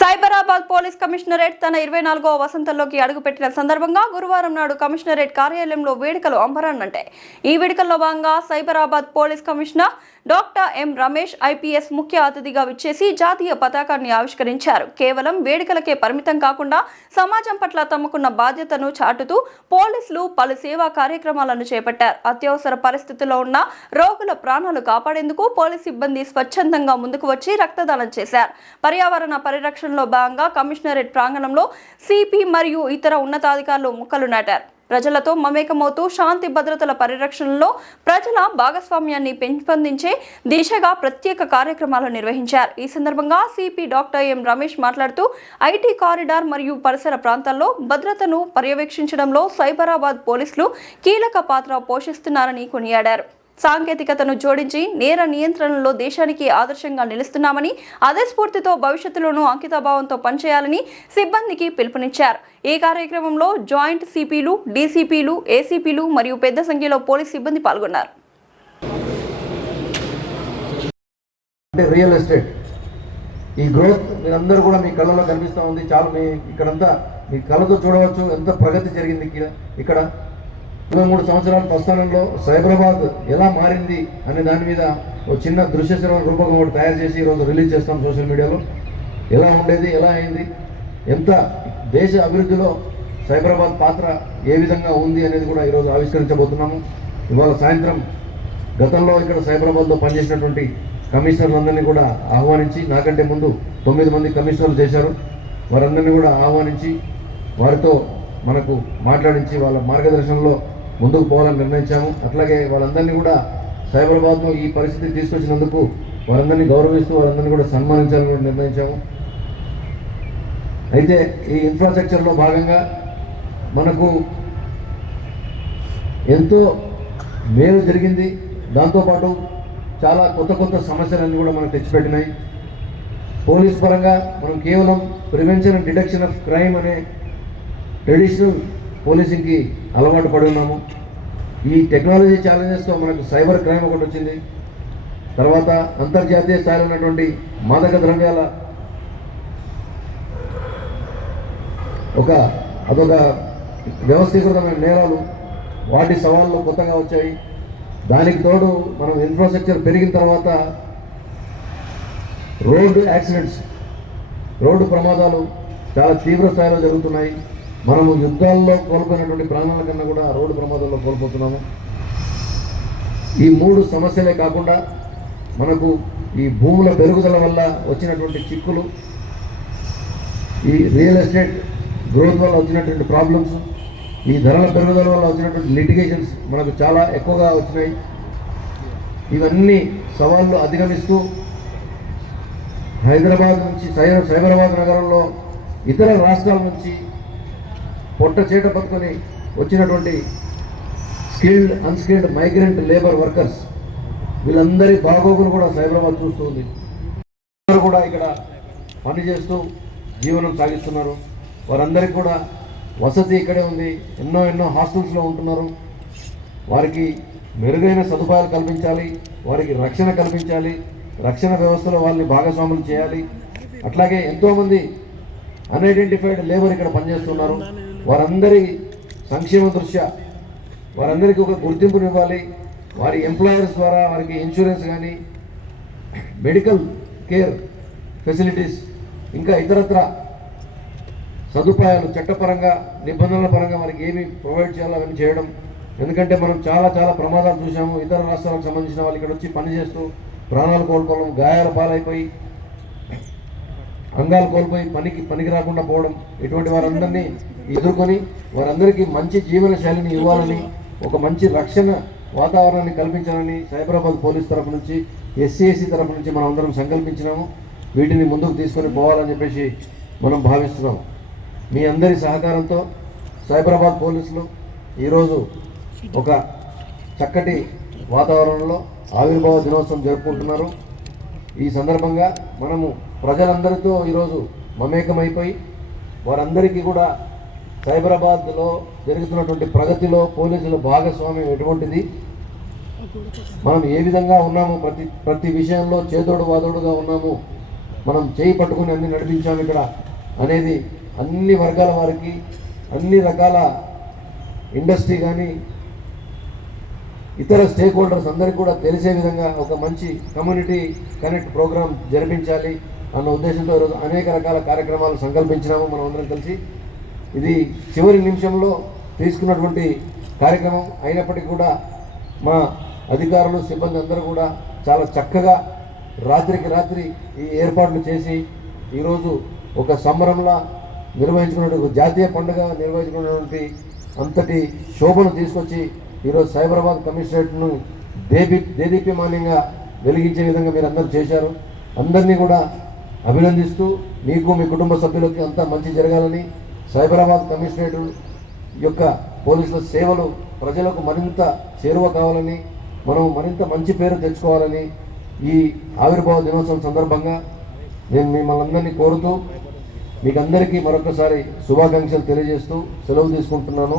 Cyberabad police commissionerate తన ఇరవై నాలుగవ వసంతంలోకి అడుగుపెట్టిన సందర్భంగా గురువారం నాడు కమిషనరేట్ కార్యాలయంలో వేడుకలు అంబరాన్నంటాయి. ఈ వేడుకల్లో భాగంగా Cyberabad police commissioner doctor M Ramesh IPS ముఖ్య అతిథిగా విచ్చేసి జాతీయ పతాకాన్ని ఆవిష్కరించారు. కేవలం వేడుకలకే పరిమితం కాకుండా సమాజం పట్ల తమకున్న బాధ్యతను చాటుతూ పోలీసులు పలు సేవా కార్యక్రమాలను చేపట్టారు. అత్యవసర పరిస్థితుల్లో ఉన్న రోగుల ప్రాణాలు కాపాడేందుకు పోలీస్ సిబ్బంది స్వచ్ఛందంగా ముందుకు వచ్చి రక్తదానం చేశారు. పర్యావరణ పరిరక్షణలో భాగంగా కమిషనరేట్ ప్రాంగణంలో సిపి మరియు ఇతర ఉన్నతాధికారులు మొక్కలు నాటారు. ప్రజలతో మమేకమవుతూ శాంతి భద్రతల పరిరక్షణలో ప్రజల భాగస్వామ్యాన్ని పెంపొందించే దిశగా ప్రత్యేక కార్యక్రమాలు నిర్వహించారు. ఈ సందర్భంగా సిపి డాక్టర్ ఎం రమేష్ మాట్లాడుతూ ఐటీ కారిడార్ మరియు పరిసర ప్రాంతాల్లో భద్రతను పర్యవేక్షించడంలో సైబరాబాద్ పోలీసులు కీలక పాత్ర పోషిస్తున్నారని కొనియాడారు. సాంకేతికతను జోడించి నేర నియంత్రణలో దేశానికి ఆదర్శంగా నిలుస్తున్నామని అదే స్ఫూర్తితో భవిష్యత్తులోనూ అంకితభావంతో పనిచేయాలని సిబ్బందికి పిలుపునిచ్చారు. ఈ కార్యక్రమంలో జాయింట్ సిపిలు డీసీపీలు ఏసీపీలు మరియు పెద్ద సంఖ్యలో పోలీస్ సిబ్బంది పాల్గొన్నారు. అంటే రియల్ ఎస్టేట్. ఈ గ్రోత్ మీరందరూ కూడా మీ కళ్ళలో కనిపిస్తూ ఉంది. చాలా మీ ఇక్కడంతా మీ కళ్ళతో చూడవచ్చు. ఎంత ప్రగతి జరిగింది ఇక్కడ. ఇక్కడ ఇరవై మూడు సంవత్సరాల ప్రస్థానంలో సైబరాబాద్ ఎలా మారింది అనే దాని మీద ఒక చిన్న దృశ్య శ్రవణ రూపకం ఒకటి తయారు చేసి ఈరోజు రిలీజ్ చేస్తాం సోషల్ మీడియాలో. ఎలా ఉండేది ఎలా అయింది ఎంత దేశ అభివృద్ధిలో సైబరాబాద్ పాత్ర ఏ విధంగా ఉంది అనేది కూడా ఈరోజు ఆవిష్కరించబోతున్నాము. ఇవాళ సాయంత్రం గతంలో ఇక్కడ సైబరాబాద్లో పనిచేసినటువంటి కమిషనర్లందరినీ కూడా ఆహ్వానించి నాకంటే ముందు తొమ్మిది మంది కమిషనర్లు చేశారు. వారందరినీ కూడా ఆహ్వానించి వారితో మనకు మాట్లాడించి వాళ్ళ మార్గదర్శనంలో ముందుకు పోవాలని నిర్ణయించాము. అట్లాగే వాళ్ళందరినీ కూడా సైబరాబాద్ను ఈ పరిస్థితి తీసుకొచ్చినందుకు వారందరినీ గౌరవిస్తూ వారందరినీ కూడా సన్మానించాలని కూడా నిర్ణయించాము. అయితే ఈ ఇన్ఫ్రాస్ట్రక్చర్లో భాగంగా మనకు ఎంతో మేలు జరిగింది. దాంతోపాటు చాలా కొత్త కొత్త సమస్యలన్నీ కూడా మనకు తెచ్చిపెట్టినాయి. పోలీస్ పరంగా మనం కేవలం prevention and detection of crime అనే ట్రెడిషనల్ పోలీసింగ్కి అలవాటు పడి ఉన్నాము. ఈ టెక్నాలజీ ఛాలెంజెస్తో మనకు సైబర్ క్రైమ్ ఒకటి వచ్చింది. తర్వాత అంతర్జాతీయ స్థాయిలో ఉన్నటువంటి మాదక ద్రవ్యాల ఒక అదొక వ్యవస్థీకృతమైన నేరాలు వాటి సవాళ్ళు కొత్తగా వచ్చాయి. దానికి తోడు మనం ఇన్ఫ్రాస్ట్రక్చర్ పెరిగిన తర్వాత రోడ్డు యాక్సిడెంట్స్ రోడ్డు ప్రమాదాలు చాలా తీవ్ర స్థాయిలో జరుగుతున్నాయి. మనము యుద్ధాల్లో కోల్పోయినటువంటి ప్రాణాల కన్నా కూడా రోడ్డు ప్రమాదంలో కోల్పోతున్నాము. ఈ మూడు సమస్యలే కాకుండా మనకు ఈ భూముల పెరుగుదల వల్ల వచ్చినటువంటి చిక్కులు ఈ రియల్ ఎస్టేట్ గ్రోత్ వల్ల వచ్చినటువంటి ప్రాబ్లమ్స్ ఈ ధరల పెరుగుదల వల్ల వచ్చినటువంటి లిటిగేషన్స్ మనకు చాలా ఎక్కువగా వచ్చినాయి. ఇవన్నీ సవాళ్ళు అధిగమిస్తూ హైదరాబాద్ నుంచి సై సైబరాబాద్ నగరంలో ఇతర రాష్ట్రాల నుంచి పొట్ట చేట పట్టుకొని వచ్చినటువంటి skilled unskilled migrant labour workers వీళ్ళందరి బాగోగులు కూడా సైబరాబాద్ చూస్తుంది అందరూ కూడా ఇక్కడ పనిచేస్తూ జీవనం సాగిస్తున్నారు. వారందరికీ కూడా వసతి ఇక్కడే ఉంది. ఎన్నో ఎన్నో హాస్టల్స్లో ఉంటున్నారు. వారికి మెరుగైన సదుపాయాలు కల్పించాలి. వారికి రక్షణ కల్పించాలి. రక్షణ వ్యవస్థలో వాళ్ళని భాగస్వాములు చేయాలి. అట్లాగే ఎంతోమంది అన్ఐడెంటిఫైడ్ లేబర్ ఇక్కడ పనిచేస్తున్నారు. వారందరి సంక్షేమ దృష్ట్యా వారందరికీ ఒక గుర్తింపుని ఇవ్వాలి వారి ఎంప్లాయర్స్ ద్వారా వారికి ఇన్సూరెన్స్ కానీ మెడికల్ కేర్ ఫెసిలిటీస్ ఇంకా ఇతరత్ర సదుపాయాలు చట్టపరంగా నిబంధనల పరంగా వారికి ఏమి ప్రొవైడ్ చేయాలో అవన్నీ చేయడం. ఎందుకంటే మనం చాలా చాలా ప్రమాదాలు చూసాము ఇతర రాష్ట్రాలకు సంబంధించిన వాళ్ళు ఇక్కడ వచ్చి పనిచేస్తూ ప్రాణాలు కోల్పోవడం గాయాల పాలైపోయి అంగాలు కోల్పోయి పనికి పనికి రాకుండా పోవడం ఇటువంటి వారందరినీ ఎదుర్కొని వారందరికీ మంచి జీవన శైలిని ఇవ్వాలని ఒక మంచి రక్షణ వాతావరణాన్ని కల్పించాలని సైబరాబాద్ పోలీస్ తరఫు నుంచి ఎస్సీఎస్సీ తరఫు నుంచి మనం అందరం సంకల్పించినాము. వీటిని ముందుకు తీసుకొని పోవాలని చెప్పేసి మనం భావిస్తున్నాం. మీ అందరి సహకారంతో సైబరాబాద్ పోలీసులు ఈరోజు ఒక చక్కటి వాతావరణంలో ఆవిర్భావ దినోత్సవం జరుపుకుంటున్నారు. ఈ సందర్భంగా మనము ప్రజలందరితో ఈరోజు మమేకమైపోయి వారందరికీ కూడా సైబరాబాద్లో జరుగుతున్నటువంటి ప్రగతిలో పోలీసుల భాగస్వామ్యం ఎటువంటిది? మనం ఏ విధంగా ఉన్నాము? ప్రతి ప్రతి విషయంలో చేదోడు వాదోడుగా ఉన్నాము? మనం చేయి పట్టుకుని అన్ని నడిపించాము ఇక్కడ అనేది అన్ని వర్గాల వారికి అన్ని రకాల ఇండస్ట్రీ కానీ ఇతర స్టేక్ హోల్డర్స్ అందరికీ కూడా తెలిసే విధంగా ఒక మంచి కమ్యూనిటీ కనెక్ట్ ప్రోగ్రామ్ జరిపించాలి. అన్న ఉద్దేశంతో ఈరోజు అనేక రకాల కార్యక్రమాలు సంకల్పించినాము మనం అందరం కలిసి. ఇది చివరి నిమిషంలో తీసుకున్నటువంటి కార్యక్రమం. అయినప్పటికీ కూడా మా అధికారులు సిబ్బంది అందరూ కూడా చాలా చక్కగా రాత్రికి రాత్రి ఈ ఏర్పాట్లు చేసి ఈరోజు ఒక సంబరంలా నిర్వహించుకున్నటువంటి జాతీయ పండుగ నిర్వహించుకున్నటువంటి అంతటి శోభను తీసుకొచ్చి ఈరోజు సైబరాబాద్ కమిషనరేట్ను దేదీ దేదీప్యమాన్యంగా వెలిగించే విధంగా మీరు అందరూ చేశారు. అందరినీ కూడా అభినందిస్తూ మీకు మీ కుటుంబ సభ్యులకి అంతా మంచి జరగాలని సైబరాబాద్ కమిషనరేట్ యొక్క పోలీసుల సేవలు ప్రజలకు మరింత చేరువ కావాలని మనం మరింత మంచి పేరు తెచ్చుకోవాలని ఈ ఆవిర్భావ దినోత్సవం సందర్భంగా నేను మిమ్మల్ని అందరినీ కోరుతూ మీకందరికీ మరొకసారి శుభాకాంక్షలు తెలియజేస్తూ సెలవు తీసుకుంటున్నాను.